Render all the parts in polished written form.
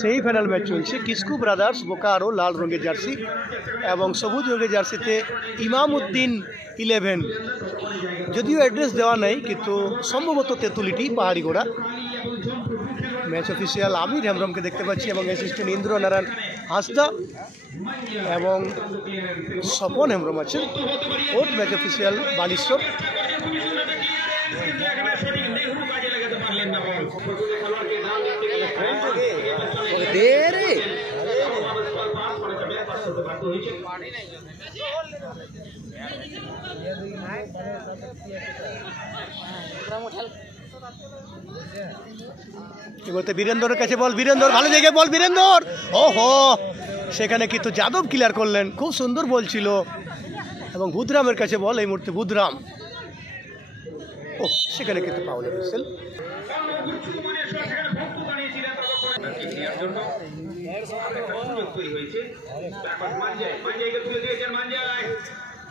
Semifinal match চলছে। কিসকু ব্রাদার্স বোকারো লাল রঙের জার্সি এবং সবুজ রঙের জার্সিতে ইমামউদ্দিন 11। যদিও অ্যাড্রেস দেওয়া নেই, কিন্তু সম্ভবত তেঁতুলিটি পাহাড়ি ঘোড়া। ম্যাচ অফিসিয়াল আমির হেমব্রমকে দেখতে পাচ্ছি এবং অ্যাসিস্ট্যান্ট ইন্দ্রনারায়ণ হাসদা এবং স্বপন হেমব্রম আছেন। ওর ম্যাচ অফিসিয়াল বালিশ্বর। এবারে বীরেন্দরের কাছে বল, বীরেন্দর ভালো জায়গায় বল, বীরেন্দর ওহো সেখানে কিন্তু যাদব ক্লিয়ার করলেন, খুব সুন্দর বল ছিল। এবং বুধরামের কাছে বল, এই মুহূর্তে বুধরাম, ও সেখানে কিন্তু পাউলের হুইসেল।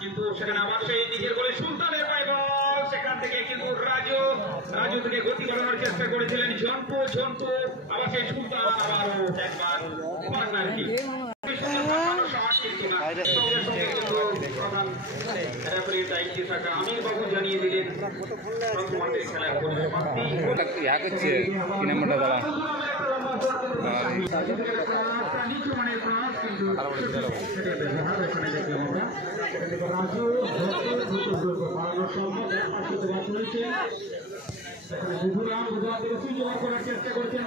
কিন্তু সেখানে আবার সেই নিজের বলে সুলতানের পায় বল, সেখান থেকে কিন্তু রাজু থেকে গতি বাড়ানোর চেষ্টা করেছিলেন ঝন্টু, আবার সেই সুলতান আবারও একবার কর্নার কিক। আমির বাবু জানিয়ে দিলেন খেলার পরিসমাপ্তি। চেষ্টা করছেন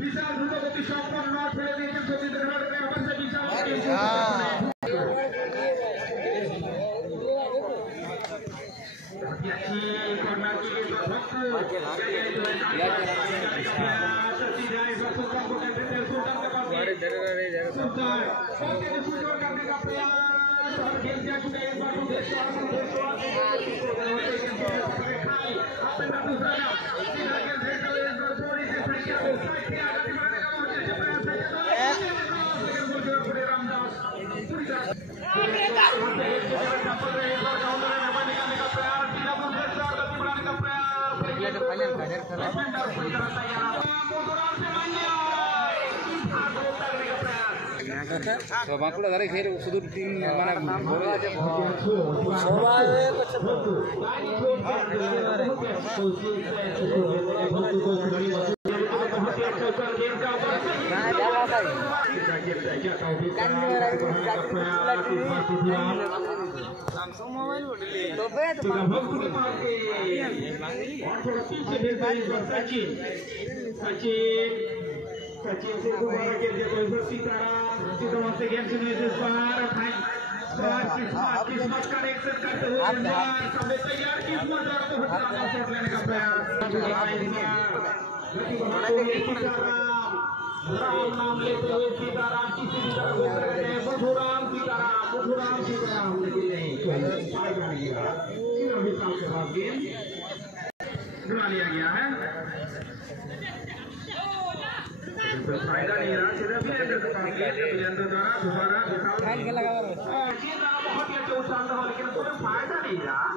বিশাল দ্রুতগতি সম্পন্ন ফেলে দিয়েছেন বাঁকুড়া ধারে খেয়ে শুধু টিম মানে सचिन से दोबारा खेल दिया तो इधर सीताराम से गेम से इस बार किस्मत का एक्शन करते हुए सबसे तैयार किस्मत द्वारा तो शॉट लेने का प्रयास। राम नाम लेते हुए सीताराम किसी भी तरह मधुराम सीताराम लेकिन नहीं विशाल के बाद गेम गिरा लिया गया है। फायदा नहीं रहा, सिर्फ वीरेंद्र द्वारा दोबारा बहुत ही अच्छा उछाल रहा, लेकिन कोई फायदा नहीं रहा।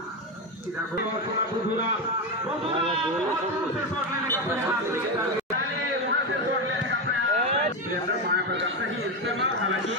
हालांकि